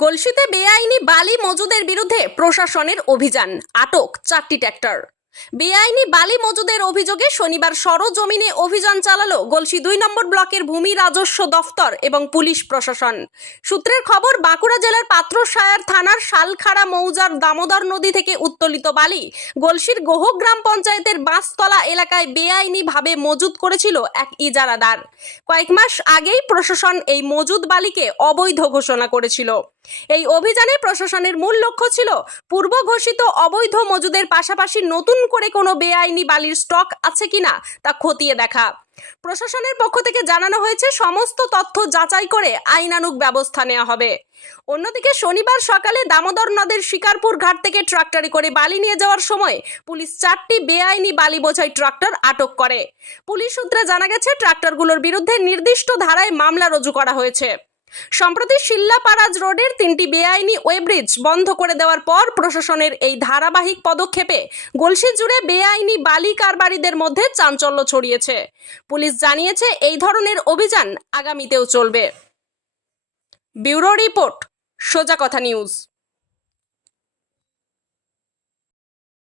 গলসিতে বেআইনি বালি মজুদের বিরুদ্ধে প্রশাসনের অভিযান, আটক 4টি ট্রাক্টর। বেআইনি বালি মজুদের অভিযোগে শনিবার সরজমিনে অভিযান চালালো গলসি 2 নম্বর ব্লকের ভূমি রাজস্ব দফতর এবং পুলিশ প্রশাসন। সূত্রের খবর, বাঁকুড়া জেলার পাত্রসায়র থানার শালখাড়া মৌজার দামোদর নদী থেকে উত্তোলিত বালি গলসির গোহ গ্রাম পঞ্চায়েতের বাঁশতলা এলাকায় বেআইনিভাবে মজুদ করেছিল এক ইজারাদার। কয়েক মাস আগেই প্রশাসন এই মজুদ বালিকে অবৈধ ঘোষণা করেছিল। এই অভিযানে প্রশাসনের মূল লক্ষ্য ছিল পূর্ব ঘোষিত অবৈধ মজুদের পাশাপাশি নতুন করে কোনো বেআইনি বালির স্টক আছে কিনা তা খতিয়ে দেখা। প্রশাসনের পক্ষ থেকে জানানো হয়েছে, সমস্ত তথ্য যাচাই করে আইনানুগ ব্যবস্থা নেওয়া হবে। অন্যদিকে শনিবার সকালে দামোদর নদের শিকারপুর ঘাট থেকে ট্রাক্টরে করে বালি নিয়ে যাওয়ার সময় পুলিশ 4টি বেআইনি বালি বোঝাই ট্রাক্টর আটক করে। পুলিশ সূত্রে জানা গেছে, ট্রাক্টরগুলোর বিরুদ্ধে নির্দিষ্ট ধারায় মামলা রুজু করা হয়েছে। সম্প্রতি শিল্লাপাড়াজ রোডের 3টি বেআইনি ওয়েব্রিজ বন্ধ করে দেওয়ার পর প্রশাসনের এই ধারাবাহিক পদক্ষেপে গলসি জুড়ে বেআইনি বালি কারবারিদের মধ্যে চাঞ্চল্য ছড়িয়েছে। পুলিশ জানিয়েছে, এই ধরনের অভিযান আগামীতেও চলবে। ব্যুরো রিপোর্ট, সোজা কথা নিউজ।